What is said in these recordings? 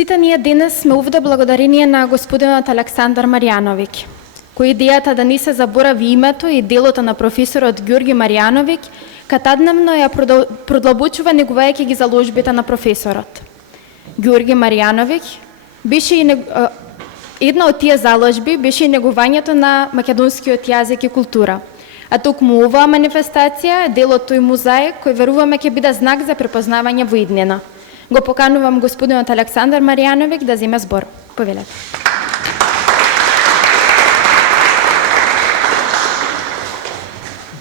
Сите ние денес сме овде благодарение на господинот Александар Марјановиќ, кој идејата да не се заборави името и делото на професорот Ѓорги Марјановиќ, катадневно ја продлабочува негувајќи ги заложбите на професорот. Ѓорги Марјановиќ беше и една од тие заложби беше и негувањето на македонскиот јазик и култура. А токму оваа манифестација е дел од тој мозаик кој веруваме ќе биде знак за препознавање во иднина. Го поканувам господинот Александар Марјановиќ да земе збор. Повелете.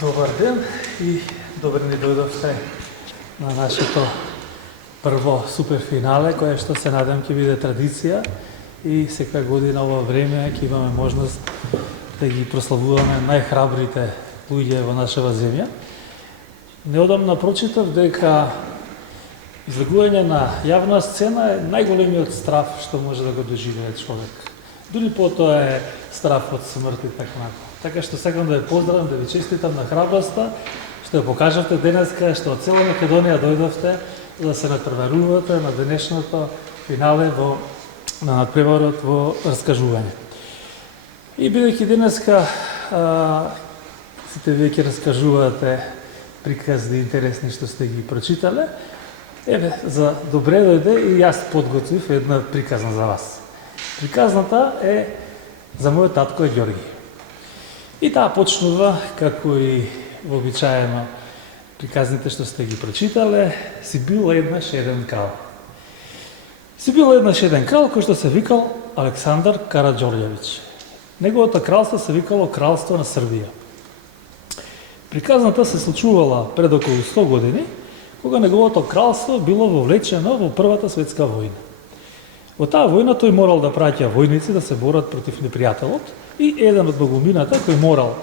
Добар ден и добре ни дојдовте на нашето прво суперфинале, кое што се надам ќе биде традиција и секоја година ова време ќе имаме можност да ги прославуваме најхрабрите луѓе во нашава земја. Неодамна прочитав дека излегување на јавна сцена е најголемиот страф што може да го доживее човек. Дури потоа е страф од смрт и така. Така што сакам да ве поздравам, да ви честитам на храброста, што ја покажавте денеска, што од цела Македонија дојдовте за да се надпреварувате на денешното финале на надпреварот во раскажување. И бидејќи денеска сите вие ќе раскажувате приказни интересни што сте ги прочитале, еве, за добре дојде и јас подготвив една приказна за вас. Приказната е за мојот татко Ѓорги. И таа почнува, како и вообичаено приказните што сте ги прочитале, си бил еднаш еден крал. Си бил еднаш еден крал кој што се викал Александар Караѓорѓевиќ. Неговото кралство се викало Кралство на Србија. Приказната се случувала пред околу 100 години, кога неговото кралство било вовлечено во Првата светска војна. Во таа војна тој морал да праќа војници да се борат против непријателот и еден од богумината кој морал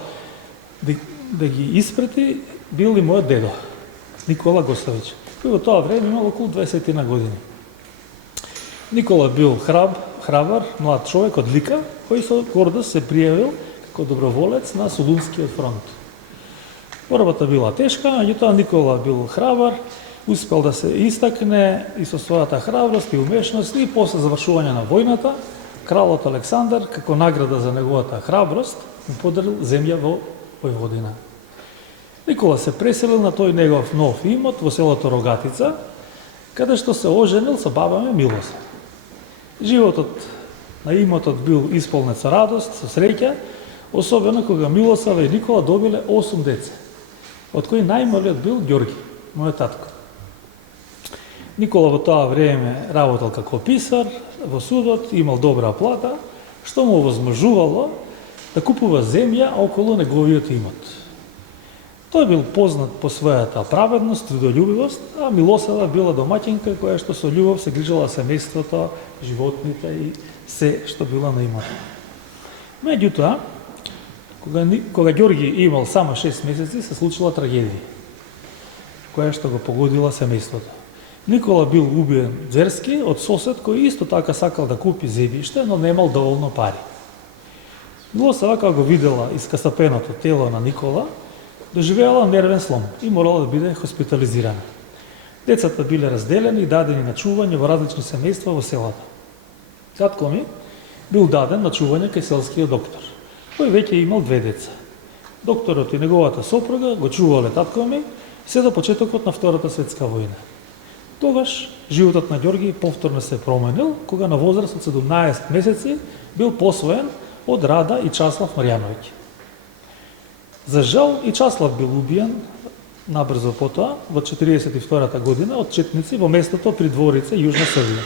да ги испрети бил и мојот дедо, Никола Гостовиќ, кој во тоа време имал околу 20 на години. Никола бил храбар, млад човек од Лика, кој со гордост се пријавил како доброволец на Солунскиот фронт. Борбата била тешка, меѓутоа Никола бил храбар, успел да се истакне и со својата храброст и умешност и после завршување на војната, кралот Александар, како награда за неговата храброст, му подарил земја во Војводина. Никола се преселил на тој негов нов имот во селото Рогатица, каде што се оженил со баба ми Милоса. Животот на имотот бил исполнет со радост, со среќа, особено кога Милосава и Никола добиле 8 деца, од кои најмалиот бил Ѓорги, мојот татко. Никола во тоа време работел како писар, во судот имал добра плата, што му овозможувало да купува земја околу неговиот имот. Тој бил познат по својата праведност, трудолюбивост, а Милосава била домаќинка која што со љубов се грижала семејството, животните и се што била на имот. Меѓутоа, кога Ѓорги имал само 6 месеци, се случила трагедија, која што го погодила семејството. Никола бил убиен зверски од сосед кој исто така сакал да купи земјиште, но немал доволно пари. Милосава, кога го видела искасапеното тело на Никола, доживеала нервен слом и морала да биде хоспитализирана. Децата биле разделени и дадени на чување во различни семејства во селата. Татко ми бил даден на чување кај селскиот доктор, кој веќе имал 2 деца. Докторот и неговата сопруга го чувале татко ми се до почетокот на Втората светска војна. Тогаш животот на Ѓорги повторно се променил, кога на возраст од 17 месеци бил посвоен од Рада и Часлав Марјановиќ. За жал и Часлав бил убиен набрзо потоа, во 42-та година, од четници во местото при Дворица, Јужна Србија.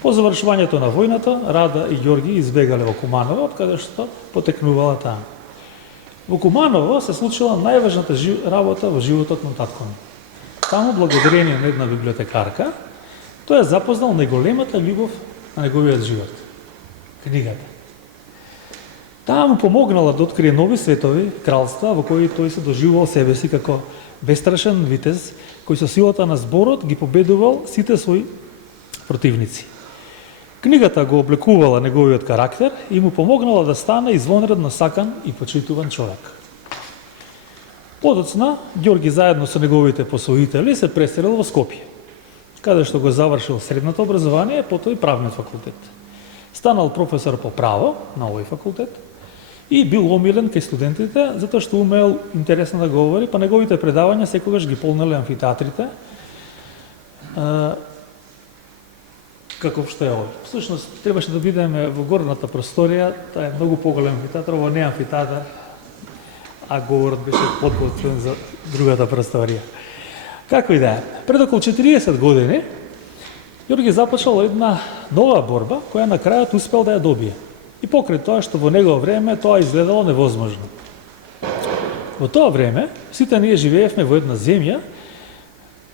По завршувањето на војната, Рада и Ѓорги избегале во Куманово, каде што потекнувала таа. Во Куманово се случила најважната работа во животот на татко ми. Таму, благодарение на една библиотекарка, тој ја запознал најголемата љубов на неговиот живот – книгата. Таа му помогнала да открие нови светови, кралства, во кои тој се доживувал себе си како бестрашен витез, кој со силата на зборот ги победувал сите своји противници. Книгата го облекувала неговиот карактер и му помогнала да стане извонредно сакан и почитуван човек. Подоцна, Ѓорги заедно со неговите посвоители се преселил во Скопје, каде што го завршил средното образование, потоа и правниот факултет. Станал професор по право на овој факултет и бил омилен кај студентите затоа што умел интересно да говори, па неговите предавања секогаш ги полнеле амфитеатрите. Каков што е овој. Всушност, требаше да бидеме во горната просторија, тоа е многу поголем амфитеатар, ово не е амфитеатар, а говорот беше подготвен за другата просторија. Како и да е, пред околу 40 години, Ѓорги започнал една нова борба, која на крајот успел да ја добие. И покрај тоа што во негово време тоа изгледало невозможно. Во тоа време, сите ние живеевме во една земја,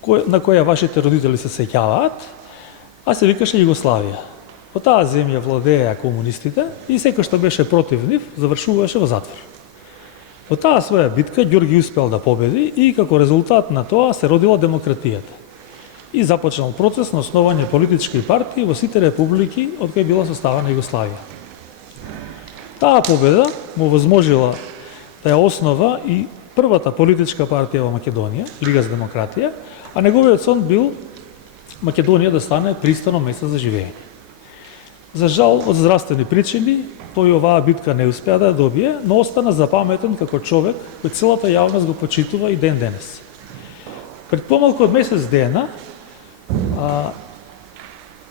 на која вашите родители се сеќаваат, а се викаше Југославија. Во таа земја владееа комунистите и секој што беше против нив завршуваше во затвор. Во таа своја битка Ѓорги успел да победи и како резултат на тоа се родила демократијата. И започнал процес на основање политички партии во сите републики од кои била составена Југославија. Таа победа му возможила да ја основа и првата политичка партија во Македонија, Лига за демократија, а неговиот сон бил Македонија да стане пристано место за живење. За жал, од здравствени причини, тој оваа битка не успеа да ја добие, но остана запаметен како човек кој целата јавност го почитува и ден денес. Пред помалку од месец дена,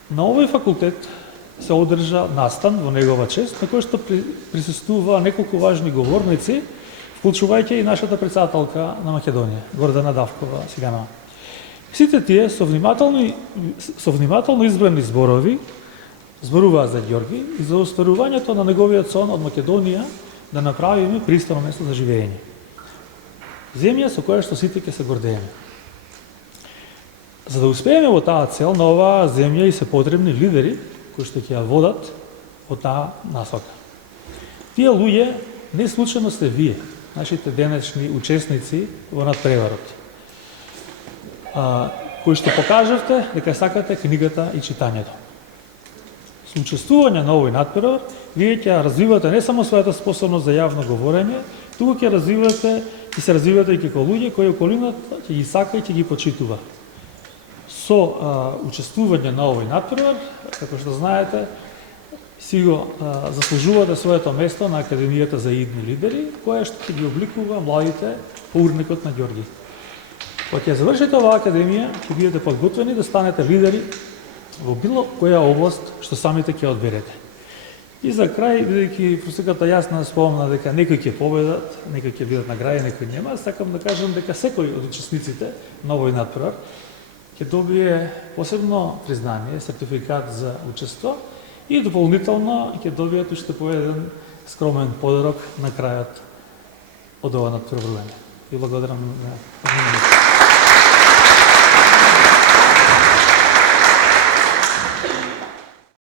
на овој факултет се одржа настан во негова чест, на кој што присуствува неколку важни говорници, вклучувајќи и нашата председателка на Македонија, Гордана Давкова Сиганова. Сите тие со внимателно избрани зборови зборуваат за Ѓорги и за остварувањето на неговиот сон од Македонија да направиме пристано место за живење. Земја со која што сите ќе се гордееме. За да успееме во таа цел, на оваа земја и се потребни лидери кои што ќе ја водат во таа насока. Тие луѓе не случајно сте вие, нашите денешни учесници во надпреварот, кои што покажавте дека сакате книгата и читањето. Со учествување на овој надпревар, вие ќе развивате не само својата способност за јавно говорење, туку ќе развивате и се развивате и како луѓе кои околината ќе ги сака и ќе ги почитува. Со учествување на овој надпревар, како што знаете, си го заслужувате своето место на Академијата за идни лидери, која што ќе ги обликува младите по урникот на Ѓорги. Кога ќе завршите оваа академија, ќе бидете подготвени да станете лидери во било која област што самите ќе одберете. И за крај, бидејќи просеката јасна спомна дека некои ќе победат, некои ќе бидат наградени, некои нема, сакам да кажам дека секој од учесниците на овој надпревар ќе добие посебно признание, сертификат за учество и дополнително ќе добијат уште по еден скромен подарок на крајот од ова надпреварување. И благодарам на вниманието.